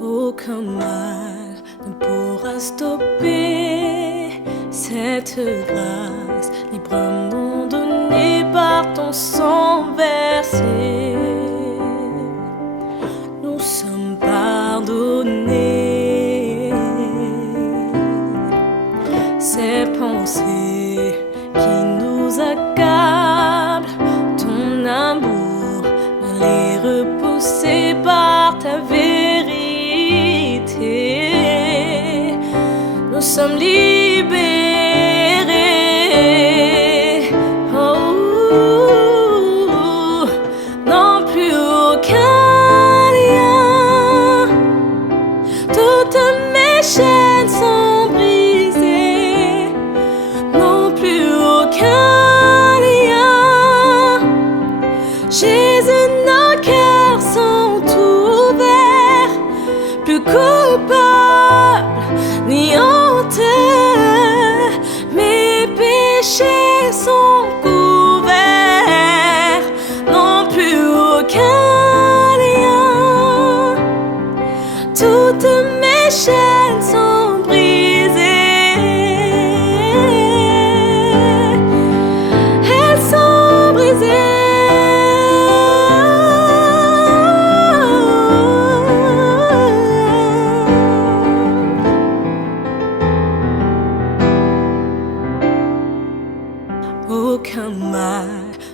Aucun mal ne pourra stopper cette grâce librement donnée par ton sang versé. Nous sommes pardonnés. Ces pensées qui nous accablent, ton amour va les repousser par ta vérité. Nous sommes libérés. Oh, non plus aucun lien. Toutes mes chaînes sont brisées. Non plus aucun lien. Jésus, nos cœurs sont ouverts. Plus coupable ni honteux, mes péchés sont couverts. Non plus aucun lien. Toutes mes chaînes sont brisées. Elles sont brisées. Aucun mal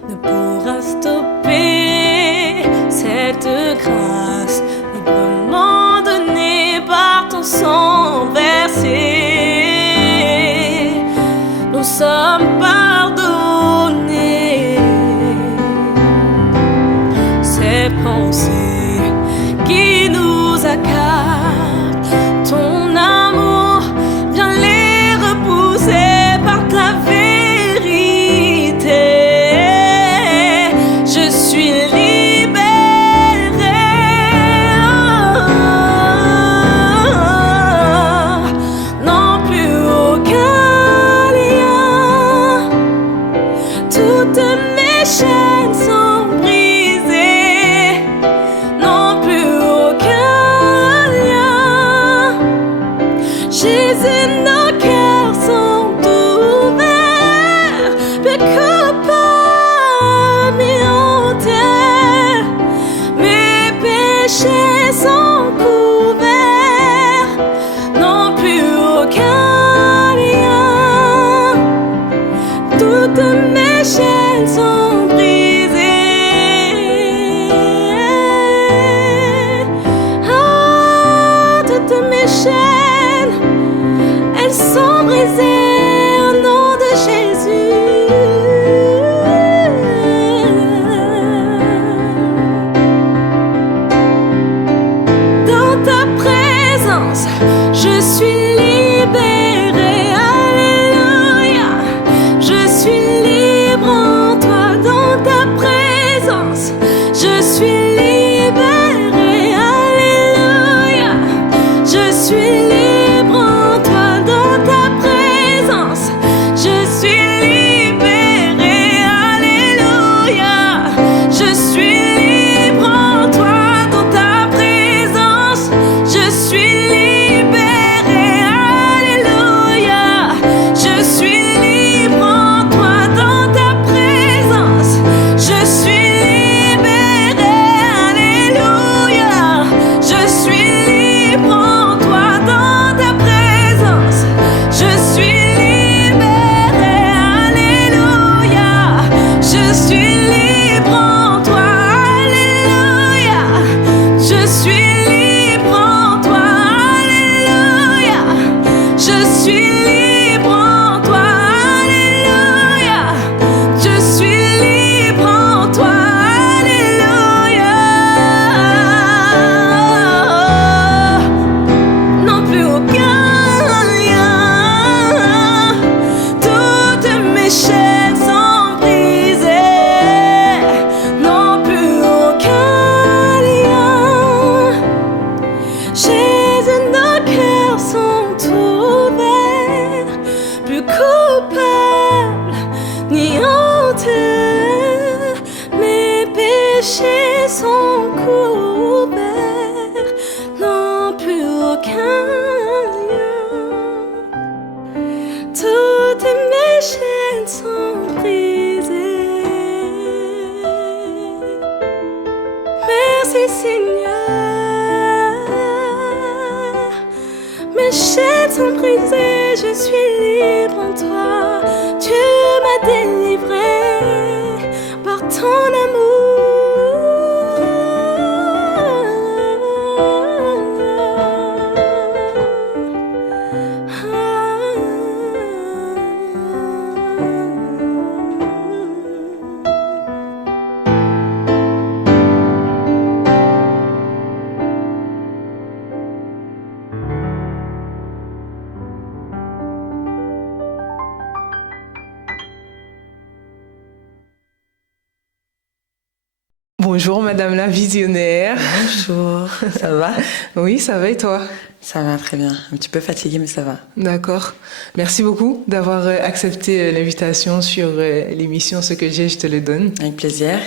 ne pourra stopper cette grâce librement donnée par ton sang versé. Nous sommes pardonnés. Ces pensées qui nous accablent, ton amour vient les repousser par ta vérité. Toutes mes chaînes sont brisées. Non plus aucun lien. sont couverts, non plus aucun lien. Toutes mes chaînes sont brisées. Merci Seigneur, mes chaînes sont brisées, je suis libre en toi. Tu m'as délivré par ton amour. Bonjour Madame la visionnaire. Bonjour, ça va? Oui, ça va et toi? Ça va très bien, un petit peu fatiguée mais ça va. D'accord. Merci beaucoup d'avoir accepté l'invitation sur l'émission Ce que j'ai, je te le donne. Avec plaisir.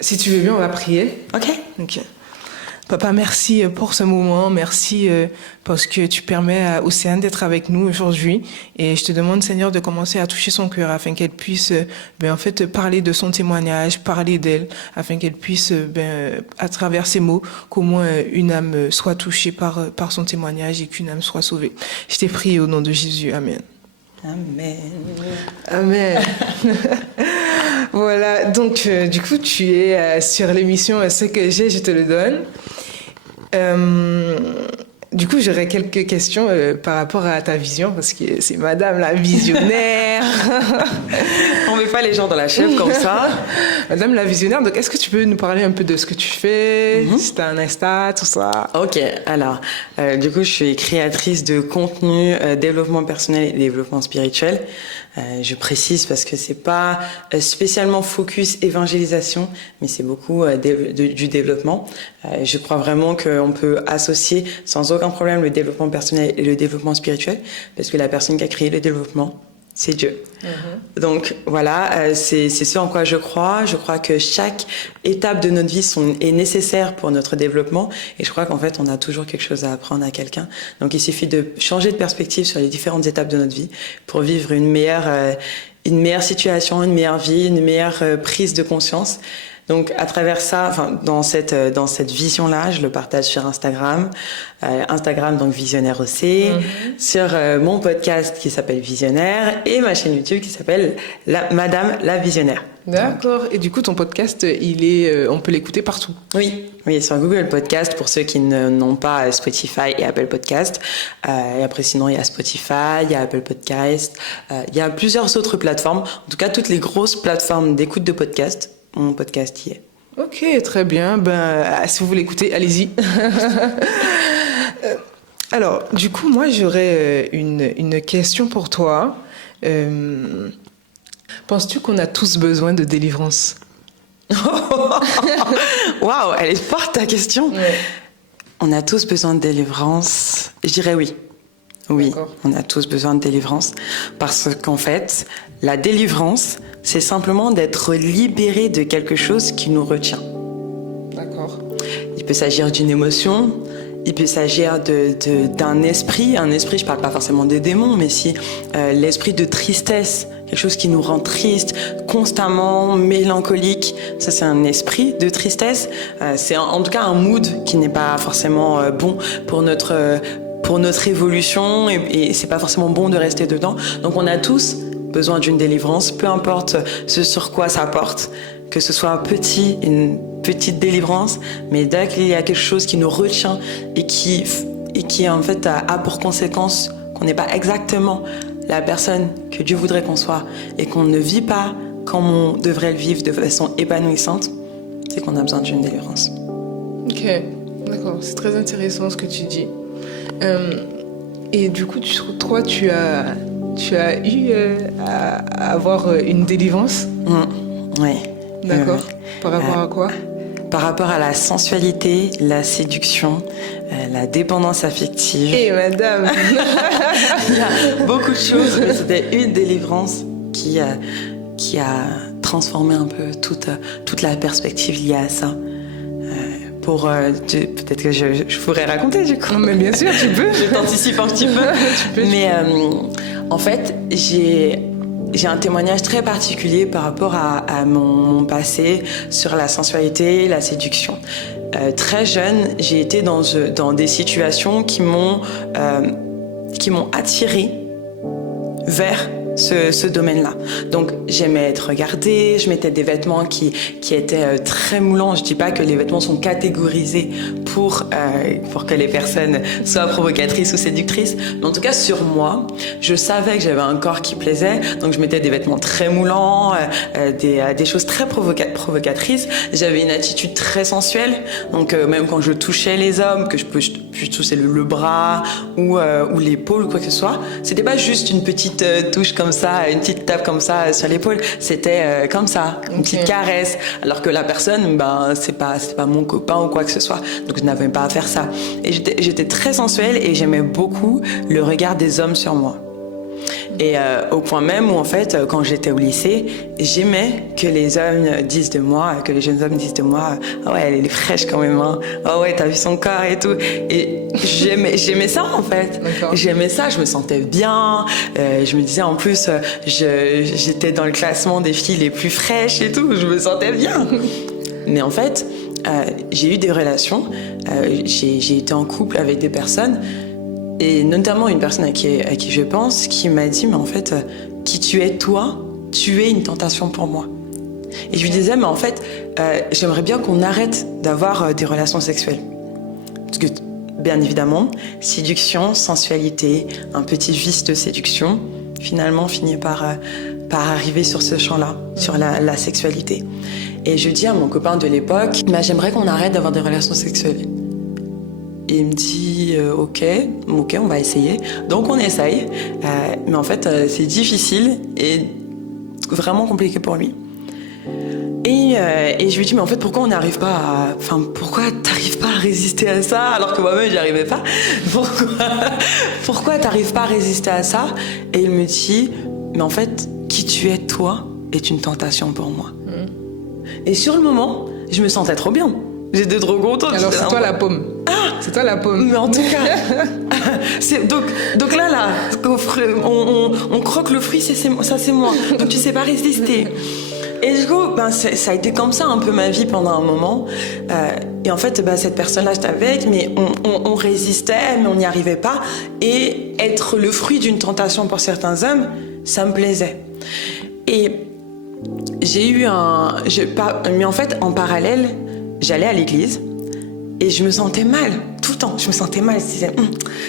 Si tu veux bien, on va prier. Ok. Papa, merci pour ce moment, merci parce que tu permets à Océane d'être avec nous aujourd'hui et je te demande Seigneur de commencer à toucher son cœur afin qu'elle puisse en fait parler de son témoignage, parler d'elle, afin qu'elle puisse à travers ses mots qu'au moins une âme soit touchée par son témoignage et qu'une âme soit sauvée. Je t'ai prié au nom de Jésus, amen. Amen. Amen. Voilà, donc du coup tu es sur l'émission Ce que j'ai, je te le donne. Du coup, j'aurais quelques questions par rapport à ta vision, parce que c'est Madame la visionnaire. On met pas les gens dans la chèvre comme ça. Madame la visionnaire, donc est-ce que tu peux nous parler un peu de ce que tu fais, si tu as un Insta, tout ça? Ok, alors, du coup, je suis créatrice de contenu, développement personnel et développement spirituel. Je précise parce que c'est pas spécialement focus évangélisation, mais c'est beaucoup du développement. Je crois vraiment qu'on peut associer sans aucun problème le développement personnel et le développement spirituel, parce que la personne qui a créé le développement, c'est Dieu. Donc voilà, c'est ce en quoi je crois. Je crois que chaque étape de notre vie est nécessaire pour notre développement, et je crois qu'en fait on a toujours quelque chose à apprendre à quelqu'un. Donc il suffit de changer de perspective sur les différentes étapes de notre vie pour vivre une meilleure situation, une meilleure vie, une meilleure prise de conscience. Donc à travers ça, enfin dans cette vision-là, je le partage sur Instagram, donc Visionnaire OC, sur mon podcast qui s'appelle Visionnaire et ma chaîne YouTube qui s'appelle Madame la Visionnaire. D'accord. Et du coup, ton podcast, on peut l'écouter partout. Oui, sur Google Podcast pour ceux qui n'ont pas Spotify et Apple Podcast. Et après, sinon, il y a Spotify, il y a Apple Podcast, il y a plusieurs autres plateformes. En tout cas, toutes les grosses plateformes d'écoute de podcast. Mon podcast y est. Ok, très bien. Si vous voulez écouter, allez-y. Alors, du coup, moi, j'aurais une question pour toi. Penses-tu qu'on a tous besoin de délivrance? Waouh, elle est forte ta question. Ouais. On a tous besoin de délivrance. Je dirais oui. Oui, d'accord. On a tous besoin de délivrance parce qu'en fait, la délivrance, c'est simplement d'être libéré de quelque chose qui nous retient. D'accord. Il peut s'agir d'une émotion, il peut s'agir d'un esprit. Un esprit, je parle pas forcément des démons, mais si l'esprit de tristesse, quelque chose qui nous rend triste, constamment mélancolique, ça c'est un esprit de tristesse. C'est en tout cas un mood qui n'est pas forcément bon pour notre évolution et c'est pas forcément bon de rester dedans. Donc on a tous besoin d'une délivrance, peu importe ce sur quoi ça porte, que ce soit une petite délivrance, mais dès qu'il y a quelque chose qui nous retient et qui en fait a pour conséquence qu'on n'est pas exactement la personne que Dieu voudrait qu'on soit et qu'on ne vit pas comme on devrait le vivre de façon épanouissante, c'est qu'on a besoin d'une délivrance. Ok, d'accord, c'est très intéressant ce que tu dis. Et du coup, toi, tu as eu à avoir une délivrance? Oui. D'accord. Par rapport à quoi? Par rapport à la sensualité, la séduction, la dépendance affective. Eh, madame. Il y a beaucoup de choses, mais c'était une délivrance qui a transformé un peu toute la perspective liée à ça. pour peut-être que je pourrais raconter du coup. Non, mais bien sûr, tu peux. Je t'anticipe un petit peu. Mais en fait, j'ai un témoignage très particulier par rapport à mon passé sur la sensualité, la séduction. Très jeune, j'ai été dans des situations qui m'ont attirée vers ce domaine-là. Donc j'aimais être regardée, je mettais des vêtements qui étaient très moulants. Je dis pas que les vêtements sont catégorisés pour que les personnes soient provocatrices ou séductrices, mais en tout cas sur moi, je savais que j'avais un corps qui plaisait, donc je mettais des vêtements très moulants, des choses très provocatrices. J'avais une attitude très sensuelle, donc même quand je touchais les hommes, que je touchais le bras ou l'épaule ou quoi que ce soit, c'était pas juste une petite touche comme ça, une petite tape comme ça sur l'épaule, c'était comme ça, une petite caresse, alors que la personne, c'est pas mon copain ou quoi que ce soit, donc je n'avais pas à faire ça. Et j'étais très sensuelle et j'aimais beaucoup le regard des hommes sur moi. Et au point même où en fait, quand j'étais au lycée, j'aimais que les hommes disent de moi, que les jeunes hommes disent de moi, ah ouais, elle est fraîche quand même, hein. Ah ouais, t'as vu son corps et tout. Et j'aimais ça en fait. D'accord. J'aimais ça, je me sentais bien. Je me disais en plus, j'étais dans le classement des filles les plus fraîches et tout. Je me sentais bien. Mais en fait, j'ai eu des relations. J'ai été en couple avec des personnes. Et notamment une personne à qui je pense, qui m'a dit, mais en fait, qui tu es toi, tu es une tentation pour moi. Et je lui disais, mais en fait, j'aimerais bien qu'on arrête d'avoir des relations sexuelles. Parce que, bien évidemment, séduction, sensualité, un petit vice de séduction, finalement, finit par arriver sur ce champ-là, sur la sexualité. Et je dis à mon copain de l'époque, j'aimerais qu'on arrête d'avoir des relations sexuelles. Et il me dit ok, on va essayer. Donc on essaye, mais en fait c'est difficile et vraiment compliqué pour lui. Et je lui dis mais en fait pourquoi pourquoi t'arrives pas à résister à ça alors que moi-même j'y arrivais pas. Pourquoi t'arrives pas à résister à ça? Et il me dit mais en fait qui tu es toi est une tentation pour moi. Et sur le moment je me sentais trop bien. J'étais trop contente. Alors c'est toi la pomme. C'est toi la pomme. Mais en tout cas, donc là, on croque le fruit, ça c'est moi. Donc tu sais pas résister. Et du coup, ça a été comme ça un peu ma vie pendant un moment. Et en fait, cette personne-là, j'étais avec, mais on résistait, mais on n'y arrivait pas. Et être le fruit d'une tentation pour certains hommes, ça me plaisait. Et j'ai eu mais en fait, en parallèle, j'allais à l'église et je me sentais mal, tout le temps. Je me sentais mal, je disais,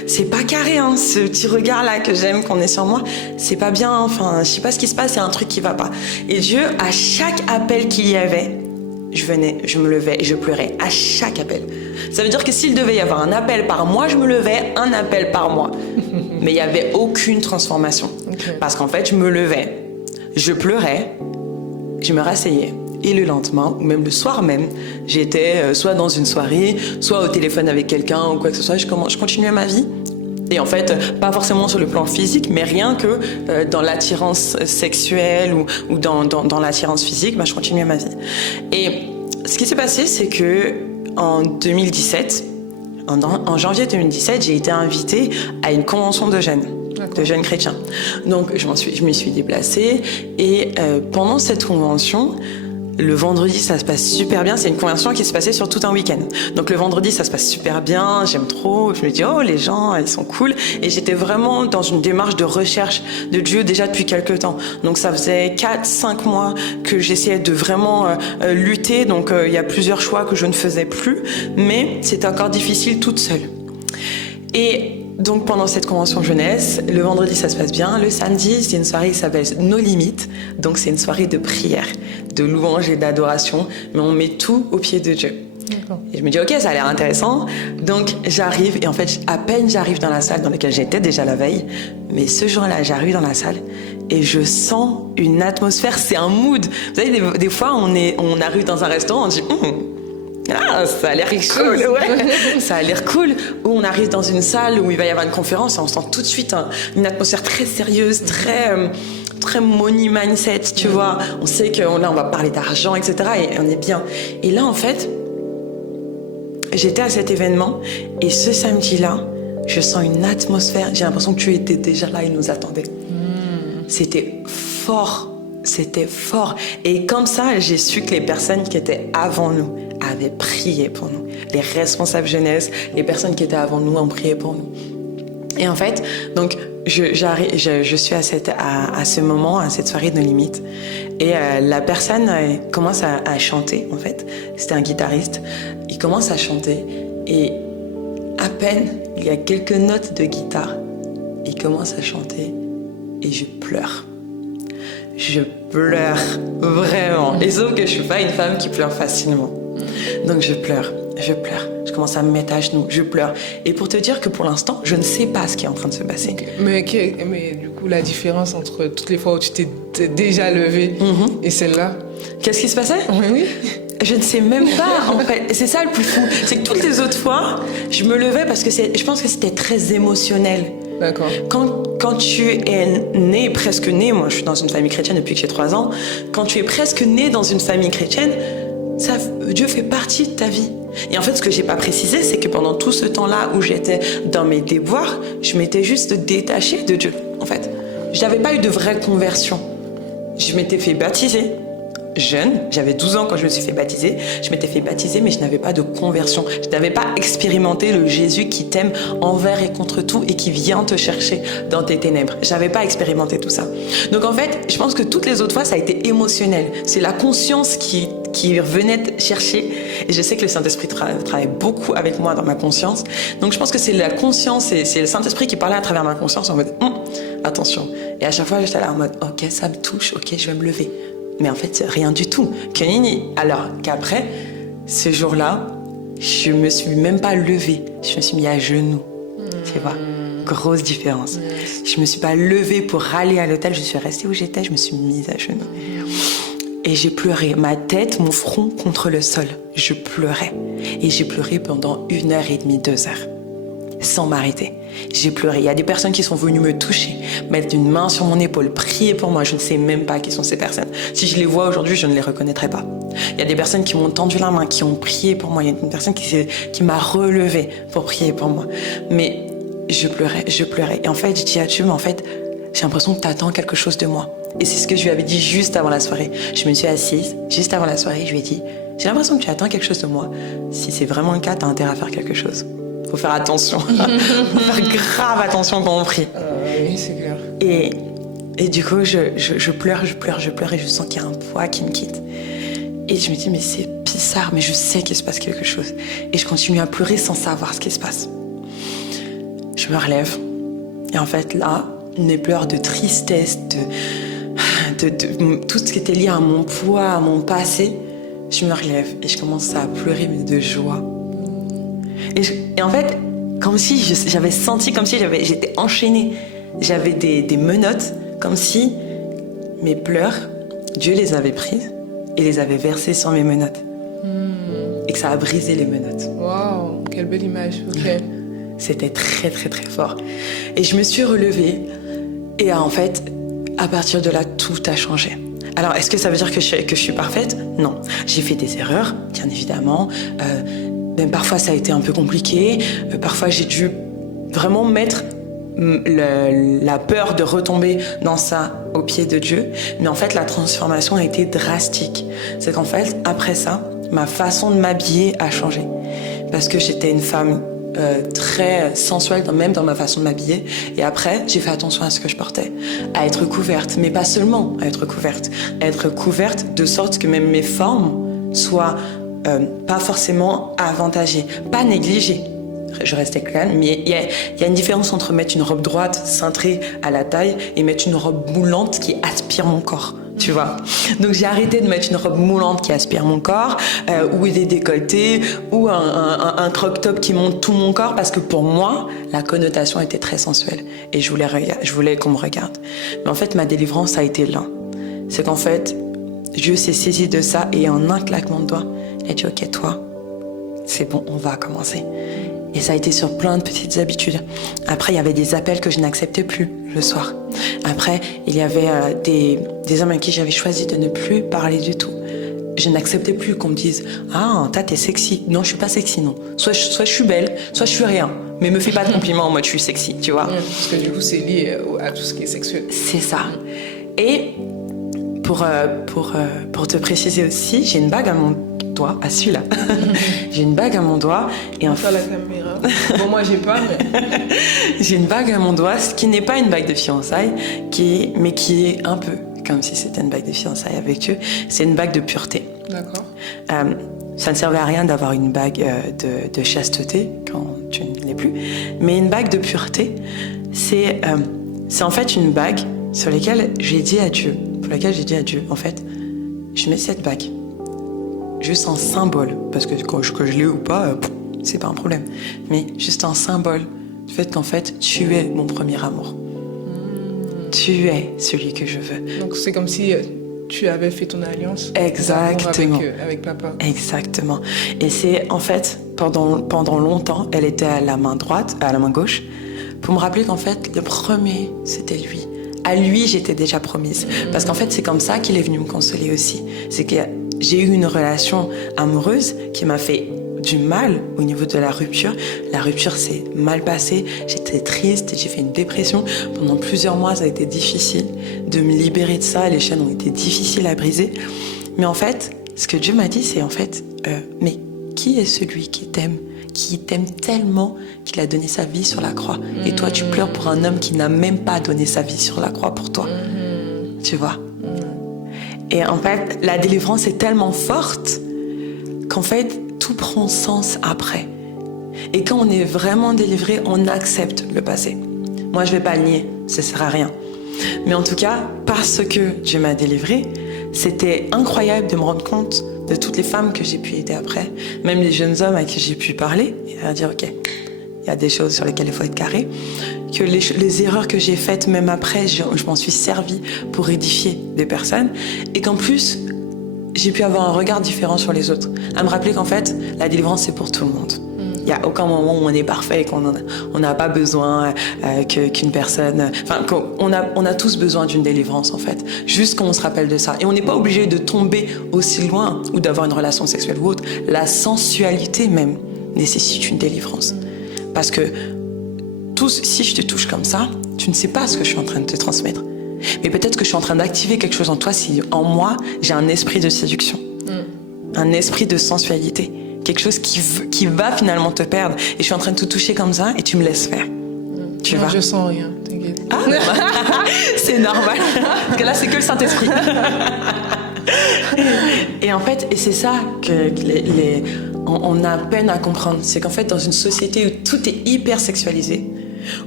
c'est pas carré, hein, ce petit regard-là que j'aime qu'on ait sur moi, c'est pas bien, enfin, je sais pas ce qui se passe, il y a un truc qui va pas. Et Dieu, à chaque appel qu'il y avait, je venais, je me levais et je pleurais, à chaque appel. Ça veut dire que s'il devait y avoir un appel par mois, je me levais, un appel par mois. Mais il y avait aucune transformation. Okay. Parce qu'en fait, je me levais, je pleurais, je me rasseyais. Et le lendemain, ou même le soir même, j'étais soit dans une soirée, soit au téléphone avec quelqu'un ou quoi que ce soit, je continuais ma vie. Et en fait, pas forcément sur le plan physique, mais rien que dans l'attirance sexuelle ou dans l'attirance physique, je continuais ma vie. Et ce qui s'est passé, c'est que en 2017, en janvier 2017, j'ai été invitée à une convention de jeunes chrétiens. Donc je m'y suis déplacée et pendant cette convention, le vendredi, ça se passe super bien. C'est une conversion qui se passait sur tout un week-end. Donc le vendredi, ça se passe super bien. J'aime trop. Je me dis, oh, les gens, ils sont cool. Et j'étais vraiment dans une démarche de recherche de Dieu déjà depuis quelques temps. Donc ça faisait 4-5 mois que j'essayais de vraiment lutter. Donc il y a plusieurs choix que je ne faisais plus. Mais c'était encore difficile toute seule. Et donc pendant cette convention jeunesse, le vendredi ça se passe bien, le samedi c'est une soirée qui s'appelle Nos Limites, donc c'est une soirée de prière, de louange et d'adoration, mais on met tout au pied de Dieu. D'accord. Et je me dis ok, ça a l'air intéressant, donc j'arrive et en fait à peine j'arrive dans la salle dans laquelle j'étais déjà la veille, mais ce jour-là j'arrive dans la salle et je sens une atmosphère, c'est un mood. Vous savez des fois on arrive dans un restaurant, on dit ça a l'air cool, ouais. Ça a l'air cool. Ou on arrive dans une salle où il va y avoir une conférence et on sent tout de suite une atmosphère très sérieuse, très money mindset, tu vois. On sait que là, on va parler d'argent, etc. Et on est bien. Et là, en fait, j'étais à cet événement et ce samedi-là, je sens une atmosphère. J'ai l'impression que tu étais déjà là et nous attendais. C'était fort. C'était fort. Et comme ça, j'ai su que les personnes qui étaient avant nous avaient prié pour nous. Les responsables jeunesse, les personnes qui étaient avant nous ont prié pour nous. Et en fait, donc, je suis à ce moment, à cette soirée de nos limites. Et la personne commence à chanter, en fait. C'était un guitariste. Il commence à chanter. Et à peine, il y a quelques notes de guitare. Il commence à chanter. Et je pleure. Je pleure, vraiment. Et sauf que je suis pas une femme qui pleure facilement. Donc je pleure. Je commence à me mettre à genoux, je pleure. Et pour te dire que pour l'instant, je ne sais pas ce qui est en train de se passer. Okay. Mais du coup, la différence entre toutes les fois où tu t'es déjà levée et celle-là? Qu'est-ce qui se passait? Oui. Je ne sais même pas, en fait. Et c'est ça le plus fou. C'est que toutes les autres fois, je me levais parce que je pense que c'était très émotionnel. D'accord. Quand tu es né, presque né, moi je suis dans une famille chrétienne depuis que j'ai 3 ans, quand tu es presque né dans une famille chrétienne, Dieu fait partie de ta vie. Et en fait, ce que j'ai pas précisé, c'est que pendant tout ce temps-là où j'étais dans mes déboires, je m'étais juste détachée de Dieu, en fait. Je n'avais pas eu de vraie conversion. Je m'étais fait baptiser jeune, j'avais 12 ans quand je me suis fait baptiser. Je m'étais fait baptiser, mais je n'avais pas de conversion. Je n'avais pas expérimenté le Jésus qui t'aime envers et contre tout et qui vient te chercher dans tes ténèbres. Je n'avais pas expérimenté tout ça. Donc en fait, je pense que toutes les autres fois, ça a été émotionnel. C'est la conscience qui venait te chercher. Et je sais que le Saint-Esprit travaille beaucoup avec moi dans ma conscience. Donc je pense que c'est la conscience, c'est le Saint-Esprit qui parlait à travers ma conscience en mode attention. Et à chaque fois, j'étais là en mode ok, ça me touche, ok, je vais me lever. Mais en fait, rien du tout. Que nini. Alors qu'après, ce jour-là, je me suis même pas levée. Je me suis mis à genoux. Tu vois, grosse différence. Je me suis pas levée pour aller à l'hôtel. Je suis restée où j'étais. Je me suis mise à genoux. Et j'ai pleuré. Ma tête, mon front contre le sol. Je pleurais. Et j'ai pleuré pendant 1h30, 2 heures. Sans m'arrêter. J'ai pleuré. Il y a des personnes qui sont venues me toucher, mettre une main sur mon épaule, prier pour moi. Je ne sais même pas qui sont ces personnes. Si je les vois aujourd'hui, je ne les reconnaîtrai pas. Il y a des personnes qui m'ont tendu la main, qui ont prié pour moi. Il y a une personne qui m'a relevée pour prier pour moi. Mais je pleurais. Et en fait, je dis à Dieu, mais en fait, j'ai l'impression que tu attends quelque chose de moi. Et c'est ce que je lui avais dit juste avant la soirée. Je me suis assise, juste avant la soirée, je lui ai dit, j'ai l'impression que tu attends quelque chose de moi. Si c'est vraiment le cas, tu as intérêt à faire quelque chose. Faut faire attention. Faut faire grave attention quand on prie. Oui, c'est clair. Et du coup, je pleure et je sens qu'il y a un poids qui me quitte. Et je me dis, mais c'est bizarre, mais je sais qu'il se passe quelque chose. Et je continue à pleurer sans savoir ce qui se passe. Je me relève. Et en fait, là, mes pleurs de tristesse, de tout ce qui était lié à mon poids, à mon passé, je me relève et je commence à pleurer, mais de joie. Et en fait, comme si j'avais senti, comme si j'étais enchaînée. J'avais des menottes, comme si mes pleurs, Dieu les avait prises et les avait versées sur mes menottes. Et que ça a brisé les menottes. Waouh, quelle belle image. Ok. C'était très, très, très fort. Et je me suis relevée. Et en fait, à partir de là, tout a changé. Alors, est-ce que ça veut dire que je suis parfaite? Non. J'ai fait des erreurs, bien évidemment. Même parfois, ça a été un peu compliqué. Parfois, j'ai dû vraiment mettre la peur de retomber dans ça au pied de Dieu. Mais en fait, la transformation a été drastique. C'est qu'en fait, après ça, ma façon de m'habiller a changé. Parce que j'étais une femme très sensuelle, même dans ma façon de m'habiller. Et après, j'ai fait attention à ce que je portais. À être couverte, mais pas seulement à être couverte. À être couverte de sorte que même mes formes soient pas forcément avantagées, pas négligées. Je restais calme, mais il y a une différence entre mettre une robe droite, cintrée à la taille, et mettre une robe moulante qui aspire mon corps. Tu vois. Donc j'ai arrêté de mettre une robe moulante qui aspire mon corps, ou des décolletés, ou un crop-top qui monte tout mon corps, parce que pour moi, la connotation était très sensuelle. Et je voulais qu'on me regarde. Mais en fait, ma délivrance a été là. C'est qu'en fait, Dieu s'est saisi de ça, et en un claquement de doigts, il a dit, ok, toi, c'est bon, on va commencer. Et ça a été sur plein de petites habitudes. Après, il y avait des appels que je n'acceptais plus le soir. Après, il y avait des hommes avec qui j'avais choisi de ne plus parler du tout. je n'acceptais plus qu'on me dise « Ah, t'es sexy ». Non, je suis pas sexy, non. Soit je suis belle, soit je suis rien. Mais me fais pas de compliments en mode « je suis sexy », tu vois. Parce que du coup, c'est lié à tout ce qui est sexuel. C'est ça. Et pour te préciser aussi, j'ai une bague à mon doigt, à celui-là. J'ai une bague à mon doigt. Et la caméra. Bon, moi, j'ai pas, mais... J'ai une bague à mon doigt, ce qui n'est pas une bague de fiançailles, mais qui est un peu comme si c'était une bague de fiançailles avec eux. C'est une bague de pureté. D'accord. Ça ne servait à rien d'avoir une bague de chasteté quand tu ne l'es plus. Mais une bague de pureté, c'est en fait une bague sur laquelle j'ai dit à Dieu, en fait, je mets cette bague juste en symbole, parce que quand je l'ai ou pas, c'est pas un problème, mais juste en symbole du fait qu'en fait, tu es mon premier amour. Tu es celui que je veux. Donc c'est comme si tu avais fait ton alliance. Exactement. Avec papa. Exactement. Et c'est en fait, pendant longtemps, elle était à la main droite, à la main gauche, pour me rappeler qu'en fait, le premier, c'était lui. À lui, j'étais déjà promise. Parce qu'en fait, c'est comme ça qu'il est venu me consoler aussi. C'est que j'ai eu une relation amoureuse qui m'a fait du mal au niveau de la rupture. La rupture s'est mal passée. J'étais triste, j'ai fait une dépression. Pendant plusieurs mois, ça a été difficile de me libérer de ça. Les chaînes ont été difficiles à briser. Mais en fait, ce que Dieu m'a dit, c'est en fait, mais qui est celui qui t'aime tellement qu'il a donné sa vie sur la croix. Et toi, tu pleures pour un homme qui n'a même pas donné sa vie sur la croix pour toi. Tu vois. Et en fait, la délivrance est tellement forte qu'en fait, tout prend sens après. Et quand on est vraiment délivré, on accepte le passé. Moi, je vais pas le nier, ça sert à rien. Mais en tout cas, parce que Dieu m'a délivrée, c'était incroyable de me rendre compte de toutes les femmes que j'ai pu aider après, même les jeunes hommes à qui j'ai pu parler, et à dire, ok, il y a des choses sur lesquelles il faut être carré, que les erreurs que j'ai faites, même après, je m'en suis servie pour édifier des personnes, et qu'en plus, j'ai pu avoir un regard différent sur les autres, à me rappeler qu'en fait, la délivrance, c'est pour tout le monde. Il n'y a aucun moment où on est parfait et qu'on n'a pas besoin qu'une personne... Enfin, on a tous besoin d'une délivrance, en fait. Juste qu'on se rappelle de ça. Et on n'est pas obligé de tomber aussi loin ou d'avoir une relation sexuelle ou autre. La sensualité, même, nécessite une délivrance. Parce que si je te touche comme ça, tu ne sais pas ce que je suis en train de te transmettre. Mais peut-être que je suis en train d'activer quelque chose en toi si, en moi, j'ai un esprit de séduction. Un esprit de sensualité. Quelque chose qui va finalement te perdre. Et je suis en train de te toucher comme ça et tu me laisses faire. Tu vois. Je sens rien, t'inquiète. Ah, c'est normal. Parce que là, c'est que le Saint-Esprit. Et en fait, et c'est ça que on a peine à comprendre. C'est qu'en fait, dans une société où tout est hyper sexualisé,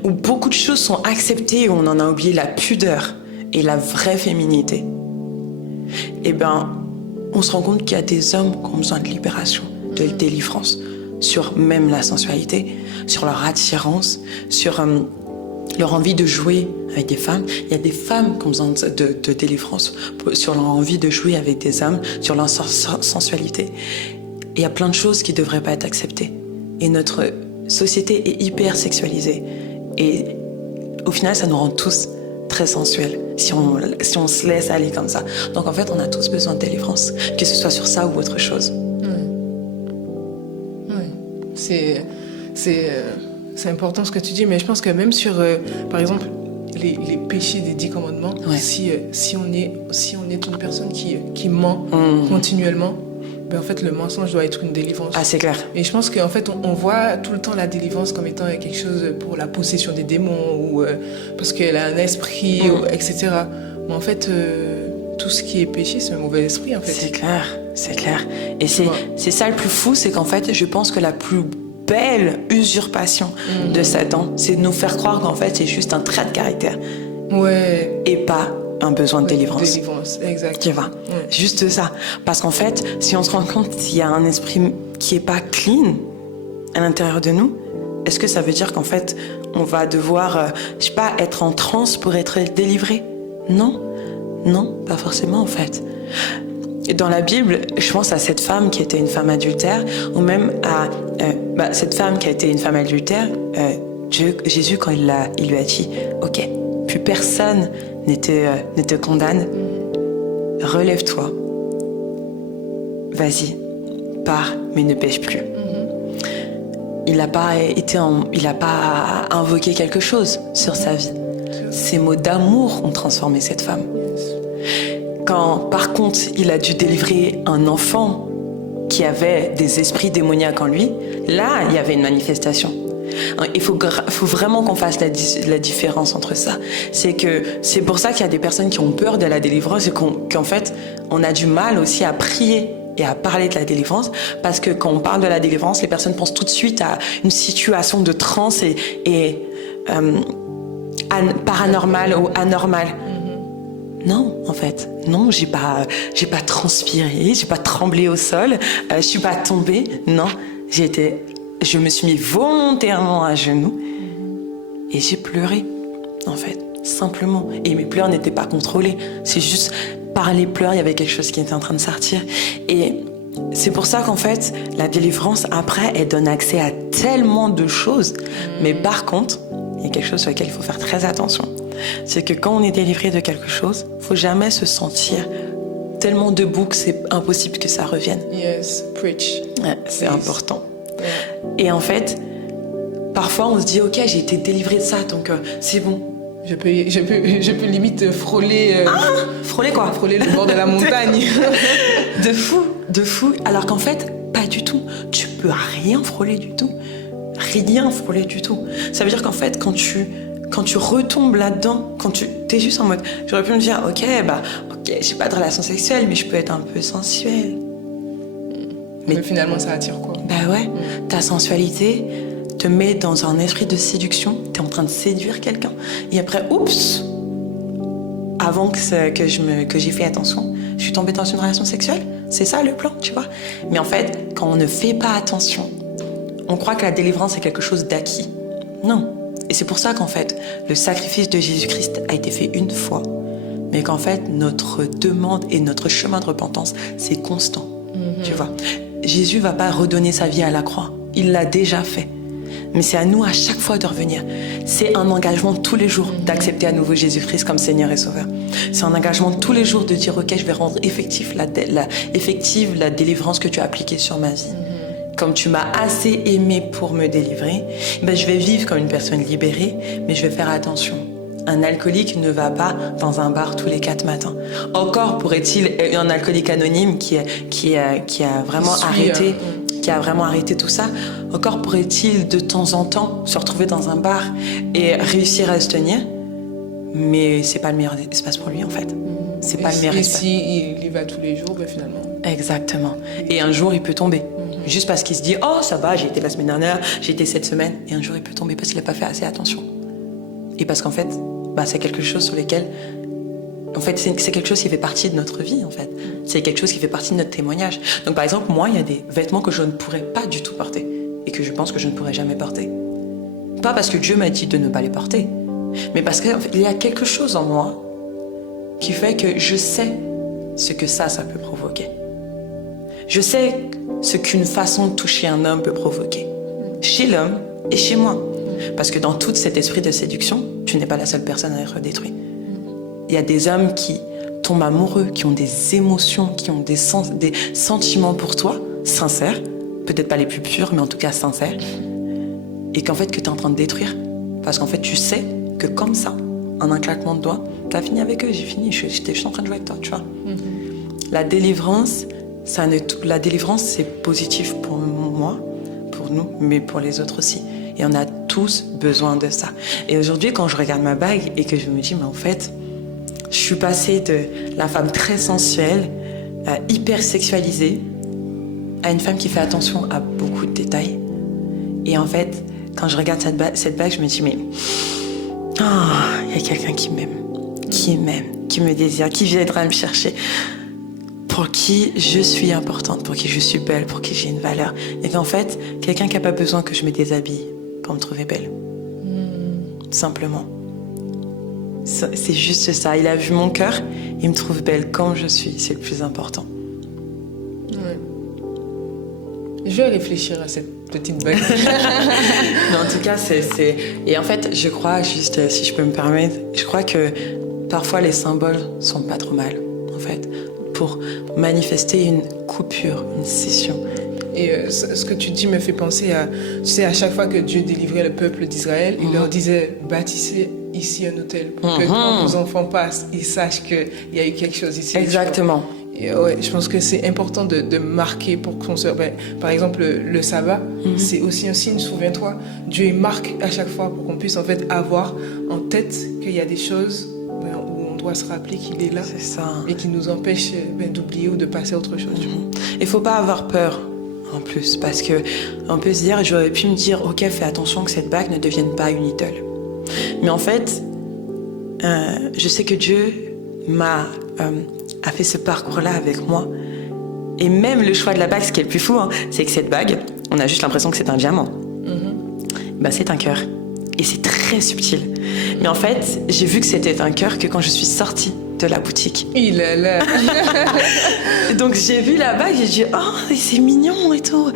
où beaucoup de choses sont acceptées, où on en a oublié la pudeur et la vraie féminité, eh ben, on se rend compte qu'il y a des hommes qui ont besoin de libération, de délivrance, sur même la sensualité, sur leur attirance, sur leur envie de jouer avec des femmes. Il y a des femmes qui ont besoin de délivrance sur leur envie de jouer avec des hommes, sur leur sensualité. Et il y a plein de choses qui ne devraient pas être acceptées. Et notre société est hyper sexualisée. Et au final, ça nous rend tous très sensuels si on se laisse aller comme ça. Donc en fait, on a tous besoin de délivrance, que ce soit sur ça ou autre chose. C'est important ce que tu dis, mais je pense que même sur, par exemple, les péchés des 10 commandements, si on est une personne qui ment continuellement, ben en fait, le mensonge doit être une délivrance. Ah, c'est clair. Et je pense qu'en fait, on voit tout le temps la délivrance comme étant quelque chose pour la possession des démons ou parce qu'elle a un esprit, etc. Mais en fait, tout ce qui est péché, c'est un mauvais esprit, en fait. C'est clair. Et c'est ça le plus fou, c'est qu'en fait, je pense que la plus belle usurpation de Satan, c'est de nous faire croire qu'en fait, c'est juste un trait de caractère. Ouais. Et pas un besoin de délivrance. Délivrance, exact. Tu vois, juste ça. Parce qu'en fait, si on se rend compte qu'il y a un esprit qui est pas clean à l'intérieur de nous, est-ce que ça veut dire qu'en fait, on va devoir, je sais pas, être en transe pour être délivré? Non, pas forcément en fait. Et dans la Bible, je pense à cette femme qui était une femme adultère, ou même à cette femme qui a été une femme adultère, Jésus, quand il lui a dit « Ok, plus personne ne te condamne, relève-toi vas-y, pars, mais ne pêche plus. Il n'a pas invoqué quelque chose sur sa vie. Ces mots d'amour ont transformé cette femme. Quand, par contre, il a dû délivrer un enfant qui avait des esprits démoniaques en lui, là, il y avait une manifestation. Il faut vraiment qu'on fasse la différence entre ça. C'est pour ça qu'il y a des personnes qui ont peur de la délivrance et qu'en fait, on a du mal aussi à prier et à parler de la délivrance, parce que quand on parle de la délivrance, les personnes pensent tout de suite à une situation de transe et paranormale ou anormale. Non, en fait, non, j'ai pas transpiré, j'ai pas tremblé au sol, je suis pas tombée. Non, je me suis mis volontairement à genoux et j'ai pleuré, en fait, simplement. Et mes pleurs n'étaient pas contrôlés. C'est juste par les pleurs, il y avait quelque chose qui était en train de sortir. Et c'est pour ça qu'en fait, la délivrance après, elle donne accès à tellement de choses. Mais par contre, il y a quelque chose sur lequel il faut faire très attention. C'est que quand on est délivré de quelque chose, il ne faut jamais se sentir tellement debout que c'est impossible que ça revienne. Yes, preach. Ouais, c'est important. Yeah. Et en fait, parfois on se dit, ok, j'ai été délivré de ça, donc c'est bon. Je peux limite frôler... Frôler quoi? Frôler le bord de la montagne. De fou. Alors qu'en fait, pas du tout. Tu peux rien frôler du tout. Rien frôler du tout. Ça veut dire qu'en fait, quand tu retombes là-dedans, quand tu t'es juste en mode, j'aurais pu me dire, ok, j'ai pas de relation sexuelle, mais je peux être un peu sensuelle. Mais finalement, ça attire quoi? Bah ouais, ta sensualité te met dans un esprit de séduction, t'es en train de séduire quelqu'un. Et après, oups, avant que j'ai fait attention, je suis tombée dans une relation sexuelle. C'est ça le plan, tu vois. Mais en fait, quand on ne fait pas attention, on croit que la délivrance est quelque chose d'acquis. Non. Et c'est pour ça qu'en fait, le sacrifice de Jésus-Christ a été fait une fois, mais qu'en fait, notre demande et notre chemin de repentance, c'est constant. Tu vois. Jésus va pas redonner sa vie à la croix. Il l'a déjà fait. Mais c'est à nous à chaque fois de revenir. C'est un engagement tous les jours d'accepter à nouveau Jésus-Christ comme Seigneur et Sauveur. C'est un engagement tous les jours de dire, ok, je vais rendre effective la délivrance que tu as appliquée sur ma vie. Comme tu m'as assez aimé pour me délivrer, je vais vivre comme une personne libérée, mais je vais faire attention. Un alcoolique ne va pas dans un bar tous les 4 matins. Encore pourrait-il, un alcoolique anonyme qui a vraiment arrêté tout ça, encore pourrait-il de temps en temps se retrouver dans un bar et réussir à se tenir, mais c'est pas le meilleur espace pour lui en fait. C'est pas le meilleur espace. Et s'il y va tous les jours, finalement. Exactement. Et un jour, il peut tomber. Juste parce qu'il se dit, oh, ça va, j'ai été la semaine dernière, j'ai été cette semaine. Et un jour, il peut tomber parce qu'il n'a pas fait assez attention. Et parce qu'en fait, c'est quelque chose sur lequel... En fait, c'est quelque chose qui fait partie de notre vie, en fait. C'est quelque chose qui fait partie de notre témoignage. Donc, par exemple, moi, il y a des vêtements que je ne pourrais pas du tout porter. Et que je pense que je ne pourrais jamais porter. Pas parce que Dieu m'a dit de ne pas les porter. Mais parce qu'il y a quelque chose en moi qui fait que je sais ce que ça peut provoquer. Je sais ce qu'une façon de toucher un homme peut provoquer. Chez l'homme et chez moi. Parce que dans tout cet esprit de séduction, tu n'es pas la seule personne à être détruite. Il y a des hommes qui tombent amoureux, qui ont des émotions, qui ont des sentiments pour toi, sincères. Peut-être pas les plus purs, mais en tout cas sincères. Et qu'en fait, que tu es en train de détruire. Parce qu'en fait, tu sais que comme ça, en un claquement de doigts, tu as fini avec eux, j'ai fini, je suis en train de jouer avec toi, tu vois. La délivrance, c'est positif pour moi, pour nous, mais pour les autres aussi. Et on a tous besoin de ça. Et aujourd'hui, quand je regarde ma bague et que je me dis, mais en fait, je suis passée de la femme très sensuelle, hyper sexualisée, à une femme qui fait attention à beaucoup de détails. Et en fait, quand je regarde cette bague, je me dis, mais il y a quelqu'un qui m'aime, qui me désire, qui viendra me chercher, pour qui je suis importante, pour qui je suis belle, pour qui j'ai une valeur. Et qu'en fait, quelqu'un qui n'a pas besoin que je me déshabille pour me trouver belle. Simplement. C'est juste ça. Il a vu mon cœur, il me trouve belle comme je suis. C'est le plus important. Ouais. Je vais réfléchir à cette petite bague. Mais en tout cas, Et en fait, je crois, juste si je peux me permettre, je crois que parfois les symboles sont pas trop mal, en fait. pour manifester une coupure, une scission. Et ce que tu dis me fait penser à, tu sais, à chaque fois que Dieu délivrait le peuple d'Israël, il leur disait, bâtissez ici un autel pour que quand vos enfants passent, ils sachent qu'il y a eu quelque chose ici. Exactement. Et ouais, je pense que c'est important de marquer pour qu'on se... par exemple, le sabbat, c'est aussi un signe, souviens-toi. Dieu il marque à chaque fois pour qu'on puisse en fait avoir en tête qu'il y a des choses où on doit se rappeler qu'il est là. C'est ça. Et qui nous empêche d'oublier ou de passer à autre chose. Il ne faut pas avoir peur. En plus, parce que on peut se dire, j'aurais pu me dire, ok, fais attention que cette bague ne devienne pas une idole. Mais en fait, je sais que Dieu a fait ce parcours-là avec moi. Et même le choix de la bague, ce qui est le plus fou, c'est que cette bague, on a juste l'impression que c'est un diamant. Ben, c'est un cœur. Et c'est très subtil. Mais en fait, j'ai vu que c'était un cœur que quand je suis sortie de la boutique. Il est là. Donc j'ai vu la bague, j'ai dit oh c'est mignon et tout,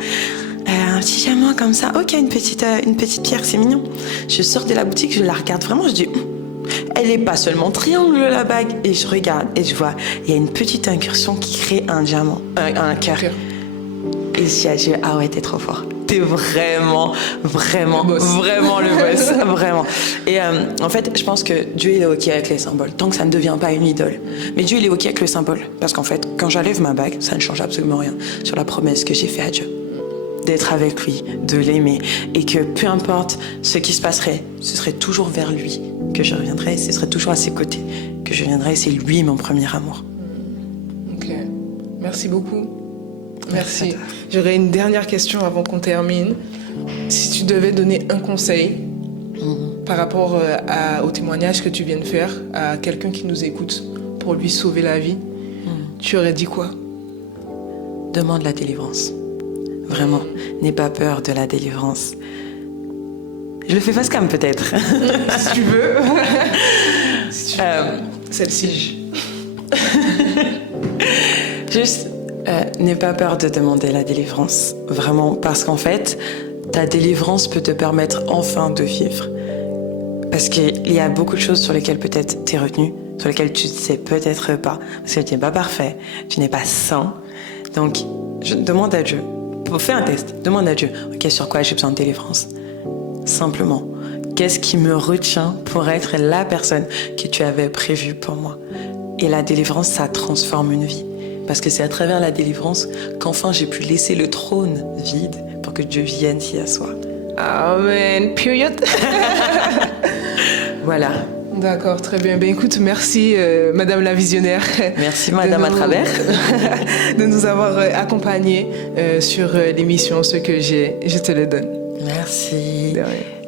un petit diamant comme ça, ok une petite pierre, c'est mignon. Je sors de la boutique, je la regarde vraiment, je dis elle est pas seulement triangle la bague, et je regarde et je vois il y a une petite incursion qui crée un diamant, un cœur. Et j'ai dit ah ouais t'es trop fort. T'es vraiment le boss, vraiment. Et en fait, je pense que Dieu il est ok avec les symboles, tant que ça ne devient pas une idole. Mais Dieu il est ok avec le symbole, parce qu'en fait, quand j'enlève ma bague, ça ne change absolument rien sur la promesse que j'ai faite à Dieu, d'être avec lui, de l'aimer, et que peu importe ce qui se passerait, ce serait toujours vers lui que je reviendrai, ce serait toujours à ses côtés que je viendrai. C'est lui mon premier amour. Ok, merci beaucoup. Merci. J'aurais une dernière question avant qu'on termine. Si tu devais donner un conseil par rapport au témoignage que tu viens de faire à quelqu'un qui nous écoute pour lui sauver la vie, tu aurais dit quoi? Demande la délivrance. Vraiment, n'aie pas peur de la délivrance. Je le fais face cam peut-être. Si tu veux. Si tu veux. Celle-ci. Juste... n'aie pas peur de demander la délivrance, vraiment, parce qu'en fait, ta délivrance peut te permettre enfin de vivre. Parce qu'il y a beaucoup de choses sur lesquelles peut-être t'es retenu, sur lesquelles tu ne sais peut-être pas, parce que tu n'es pas parfait, tu n'es pas saint. Donc, je demande à Dieu, fais un test, demande à Dieu, ok, sur quoi j'ai besoin de délivrance? Simplement, qu'est-ce qui me retient pour être la personne que tu avais prévue pour moi? Et la délivrance, ça transforme une vie. Parce que c'est à travers la délivrance qu'enfin j'ai pu laisser le trône vide pour que Dieu vienne s'y asseoir. Amen. Period. Voilà. D'accord, très bien. Ben écoute, merci Madame la visionnaire. Merci Madame à travers. de nous avoir accompagnés sur l'émission Ce que j'ai. Je te le donne. Merci. De rien.